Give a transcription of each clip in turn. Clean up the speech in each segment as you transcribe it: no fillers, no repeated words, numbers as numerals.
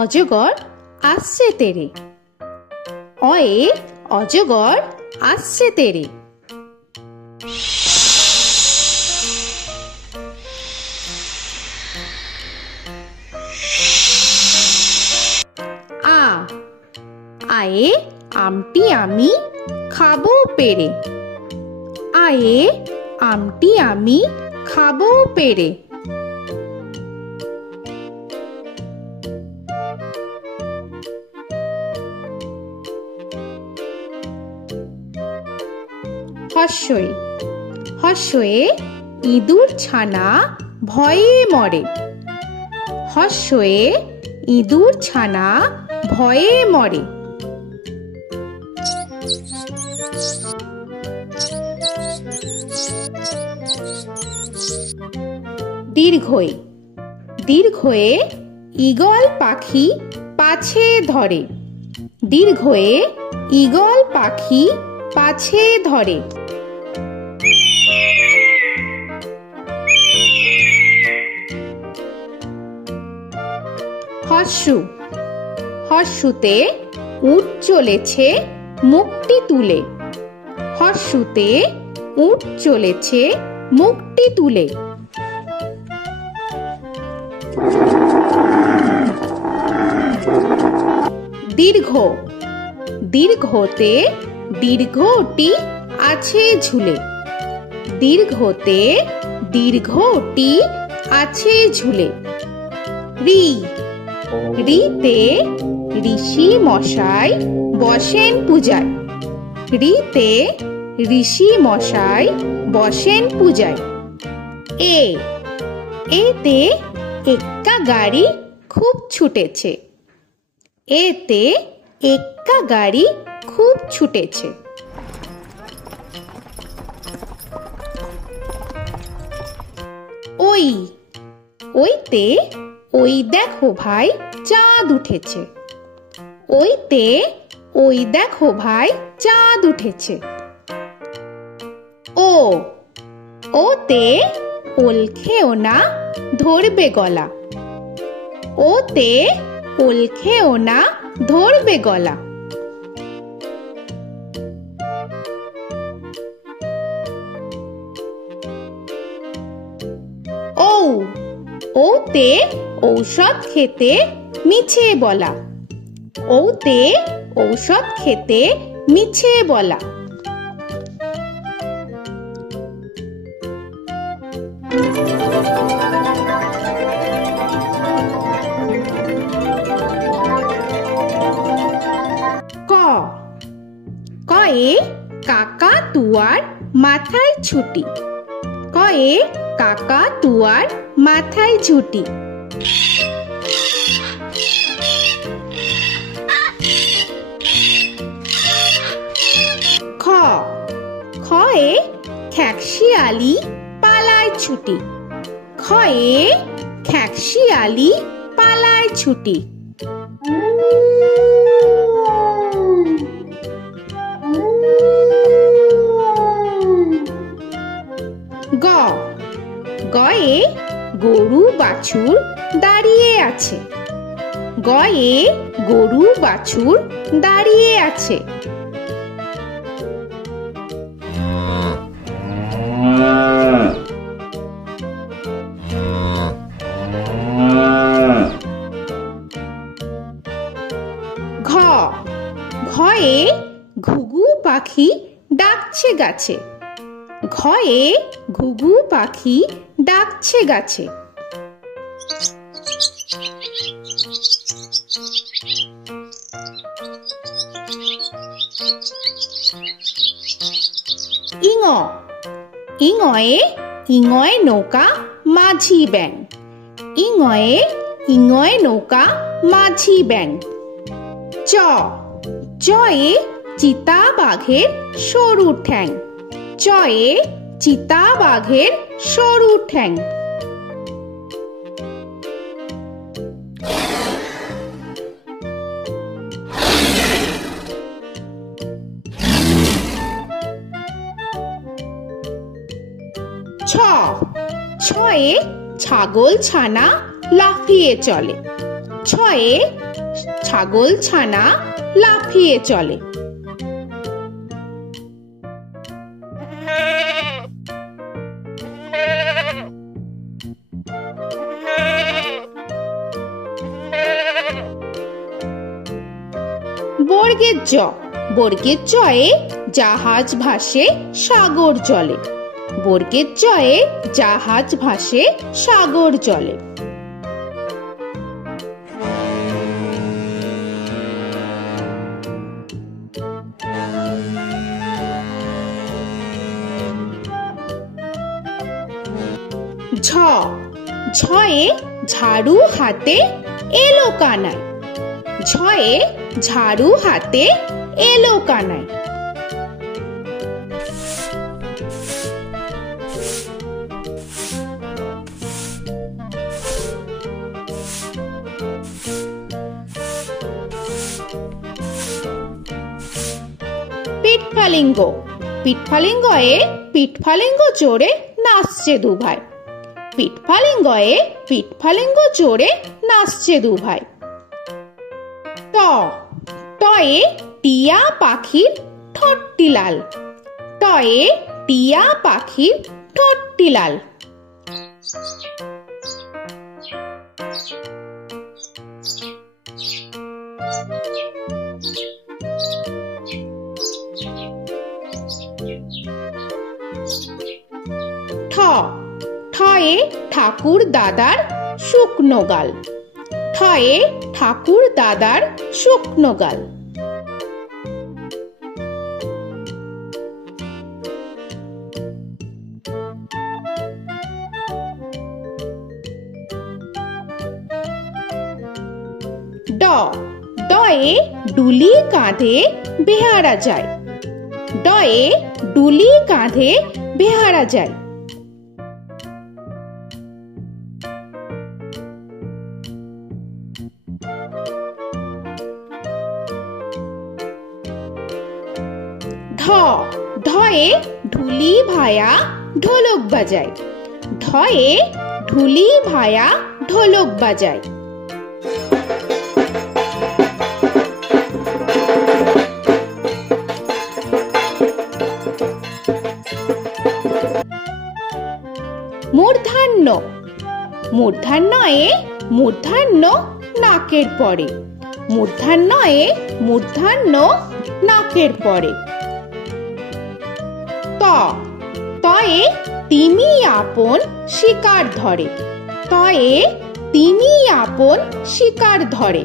অজগর আসছে তেরে। অয়ে অজগর আসছে তেরে। আ আয়ে আমটি আমি খাবো পেরে। আয়ে আমটি আমি খাবো পেরে। হর্ষই হর্ষয়ে ইঁদুর ছানা ভয়ে মরে। হর্ষয়ে ইঁদুর ছানা ভয়ে মরে। দীর্ঘই দীর্ঘয়ে ঈগল পাখি পাছে ধরে। দীর্ঘয়ে ঈগল পাখি পাছে ধরে। হর্ষু হর্ষুতে উট চলেছে মুখটি তুলে। হর্ষুতে উট চলেছে মুখটি তুলে। দীর্ঘ দীর্ঘতে দীর্ঘটি আছে ঝুলে। দীর্ঘতে দীর্ঘটি আছে ঝুলে। রি রিতে ঋষি মশাই বসেন পূজায়। রিতে ঋষি মশাই বসেন পূজায়। এ এতে এক্কা গাড়ি খুব ছুটেছে। এতে এক্কা গাড়ি খুব ছুটেছে। ওই ওইতে ওই দেখো ভাই চাঁদ উঠেছে। ওইতে ওই দেখো ভাই চাঁদ উঠেছে। ও ওতে ওল খেও না ধরবে গলা। ওতে ওল খেও না ধরবে গলা। ও ওতে ঔষধ খেতে মিছে বলা। ওতে ঔষধ খেতে মিছে বলা। ক কয়ে কাকাতুয়ার মাথায় ছুটি। কয়ে কাকাতুয়ার মাথায় ছুটি। খ খয়ে খ্যাকশিয়ালি পালায় ছুটি। খয়ে খ্যাকশিয়ালি পালায় ছুটি। গ গয়ে গরু বাছুর দাঁড়িয়ে আছে। গয়ে গরু বাছুর দাঁড়িয়ে আছে। ঘ ঘয়ে ঘুঘু পাখি ডাকছে গাছে। ঘয়ে ঘুঘু পাখি ডাকছে গাছে। ইঙ ইঙয়ে ইঙয়ে নৌকা মাঝি ব্যাং। ইঙয়ে ইঙয়ে নৌকা মাঝি ব্যাং। চ চয়ে চিতা বাঘের সরু ঠ্যাং। চয়ে চিতা বাঘের সরু ঠ্যাং। ছ ছয়ে ছাগল ছানা লাফিয়ে চলে। ছয়ে ছাগল ছানা লাফিয়ে চলে। বর্গের জ, বর্গের জয়ে জাহাজ ভাসে সাগর জলে। বর্গের জয়ে জাহাজ ভাসে সাগর জলে। ঝ, ঝয়ে ঝাড়ু হাতে এলো কানাই। ঝয়ে ঝাড়ু হাতে এলো কানাই। পিঠফালিঙ্গ, পিঠফালিঙ্গয়ে পিঠফালিঙ্গ চড়ে নাচছে দুভাই। পিঠফালিঙ্গয়ে পিঠফালিঙ্গ চড়ে নাচছে দুভাই। ট, টয়ে টিয়া পাখির ঠোঁটটি লাল। টয়ে টিয়া পাখির ঠোঁটটি লাল। ঠ, ঠয়ে ঠাকুর দাদার শুকনো গাল। ঠয়ে ঠাকুর দাদার শুকনো গাল। ড, ডয়ে ডুলি কাঁধে বেহারা যায়। ডয়ে ডুলি কাঁধে বেহারা যায়। ঢ, ঢয়ে ঢুলি ভায়া ঢোলক বাজায়। ঢয়ে ঢুলি ভায়া ঢোলক বাজায়। মূর্ধন্য, মূর্ধন্যয়ে মূর্ধন্য নাকের পরে। মূর্ধন্যয়ে মূর্ধন্য নাকের পরে। ত, তয়ে তিমি আপন শিকার ধরে। তয়ে তিমি আপন শিকার ধরে।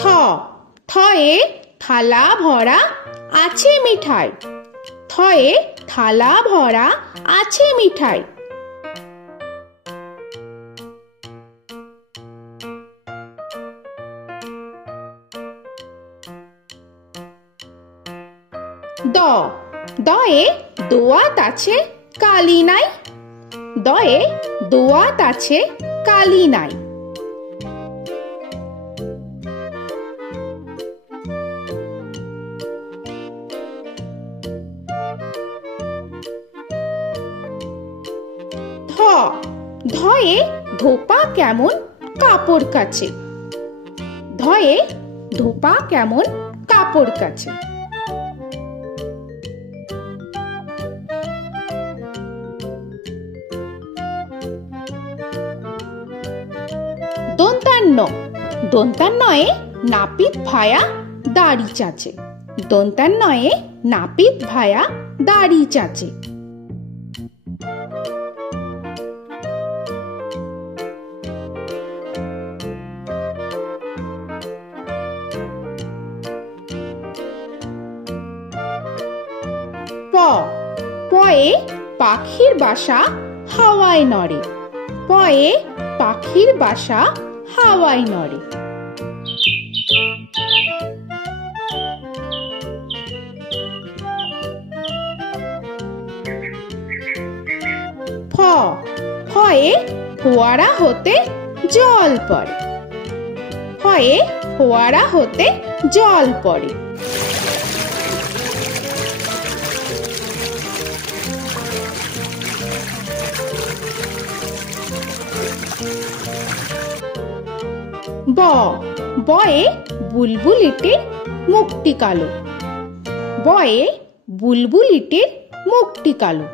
থ, থয়ে থালা ভরা আছে মিঠাই। থয়ে থালা ভরা আছে মিঠাই। দ, দয়ে দোয়াত আছে কালি নাই। দয়ে দোয়াত আছে কালি নাই। ধ, ধয়ে ধোপা কেমন কাপড় কাচে। ধয়ে ধোপা কেমন কাপড় কাচে। দন্তান্ন, দন্তান্নয়ে নাপিত ভায়া দাড়ি চাচে। দন্তান্নয়ে নাপিত ভায়া দাড়ি চাচে। প, পয়ে পাখির বাসা হাওয়ায় নড়ে। পয়ে পাখির বাসা হাওয়ায় নড়ে। ফ, ফয়ে ফোয়ারা হতে জল পড়ে। ফয়ে ফোয়ারা হতে জল পড়ে। ব বয়ে বুলবুলিটির মুখটি কালো। বয়ে বুলবুলিটির মুখটি কালো।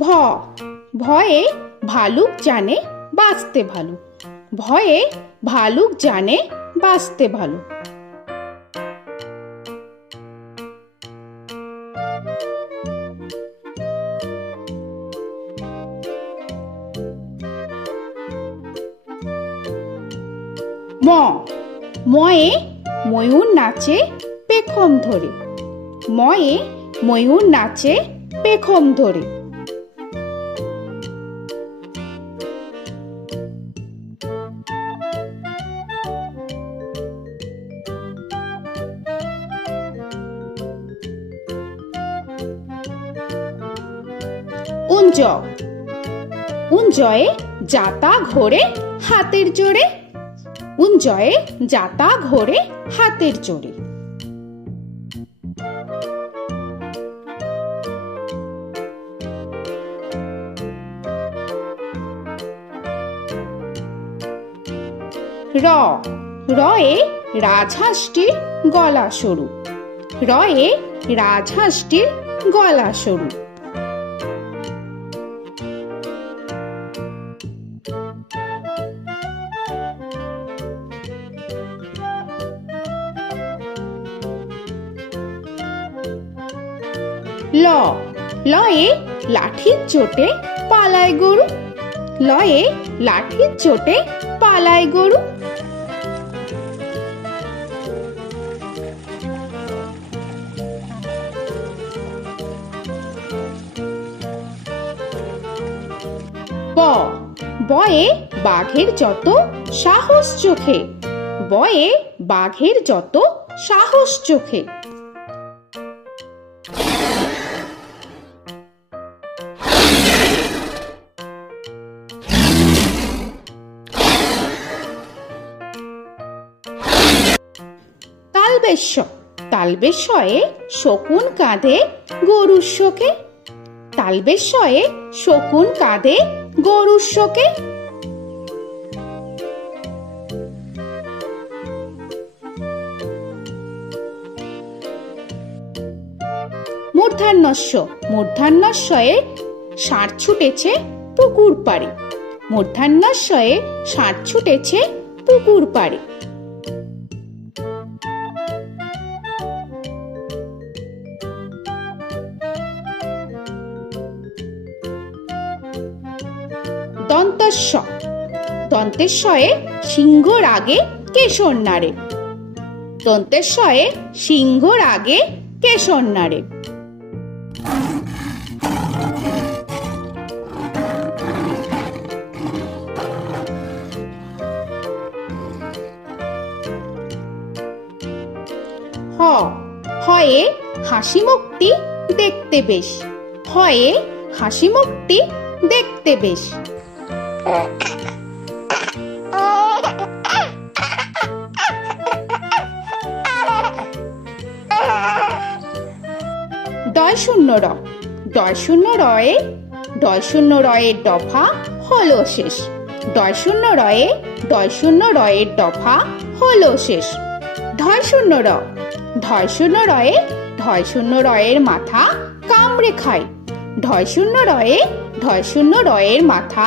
ভ ভয়ে ভালুক জানে বাঁচতে ভালো। ভয়ে ভালুক জানে বাঁচতে ভালো। ম ময়ে ময়ূর নাচে পেখম ধরে। ময়ে ময়ূর নাচে পেখম ধরে। উঞ্জ উঞ্জয়ে যাতা ঘোরে হাতের জোরে। উঞ্জয়ে যাতা ঘোরে হাতের জোরে। র রয়ে রাজহাঁসটির গলা সরু। রয়ে রাজহাঁসটির গলা সরু। ল লয়ে লাঠির চোটে পালায় গরু। লয়ে লাঠির চোটে পালায় গরু। ব বয়ে বাঘের যত সাহস চোখে। বয়ে বাঘের যত সাহস চোখে। তালবেশ্য তালবেশ্যয়ে শকুন কাঁধে গরুর শোকে। তালবেশ্যয়ে শকুন কাঁধে গরুর শোকে। মূর্ধন্যস্য মূর্ধন্যস্বয়ে ষাঁড় ছুটেছে পুকুর পাড়ে। মূর্ধন্যস্বয়ে ষাঁড় ছুটেছে পুকুর পাড়ে। দন্তস্ব দন্তেশ্বয়ে সিংহর আগে কেশর নাড়ে। দন্তেশ্বয়ে সিংহর আগে কেশর নাড়ে। হ হয়ে হাসি মুখটি দেখতে বেশ। হয়ে হাসি মুখটি দেখতে বেশ। ডয় শূন্য র ডয় শূন্য রয়ে ডয় শূন্য রয়ের দফা হলো শেষ। ডয় শূন্য রয়ে ডয় শূন্য রয়ের দফা হলো শেষ। ঢয় শূন্য র ঢয় শূন্য রয়ে ঢয় শূন্য রয়ের মাথা কামড়ে খায়। ঢয় শূন্য রয়ে ঢয় শূন্য রয়ের মাথা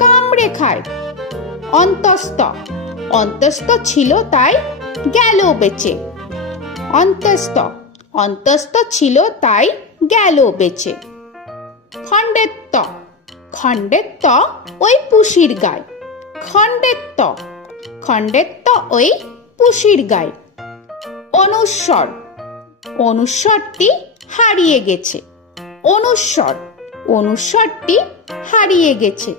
কামড়ে খায়। অন্তস্থ অন্তস্থ ছিল তাই গেল বেঁচে। অন্তস্থ অন্তস্থ ছিল তাই গেল বেঁচে। খণ্ডেত্ব খণ্ডেত্ব ওই পুষির গায়। খণ্ডেত্ব খণ্ডেত্ব ওই পুষির গায়। অনুস্বর অনুস্বরটি হারিয়ে গেছে। অনুস্বর অনুস্বরটি হারিয়ে গেছে।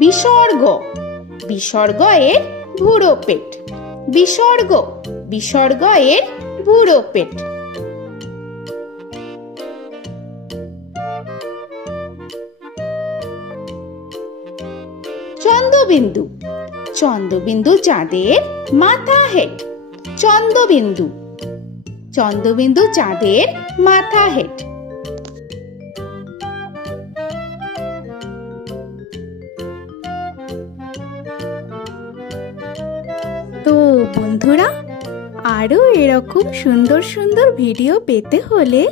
বিসর্গ বিসর্গ এর বুড়ো পেট। বিসর্গ বিসর্গ এর বুড়ো পেট। চন্দ্রবিন্দু চন্দ্রবিন্দু চাঁদের মাথা হেট। চন্দ্রবিন্দু চন্দ্রবিন্দু চাঁদের মাথা হেড। তো বন্ধুরা, আরো এরকম সুন্দর সুন্দর ভিডিও পেতে হলে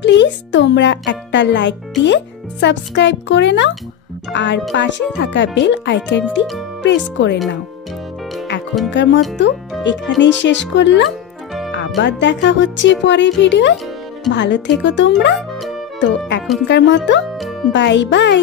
প্লিজ তোমরা একটা লাইক দিয়ে সাবস্ক্রাইব করে নাও আর পাশে থাকা বেল আইকনটি প্রেস করে নাও। এখনকার মতো এখানেই শেষ করলাম, আবার দেখা হচ্ছে পরের ভিডিওয়। ভালো থেকো তোমরা। তো এখনকার মতো বাই বাই।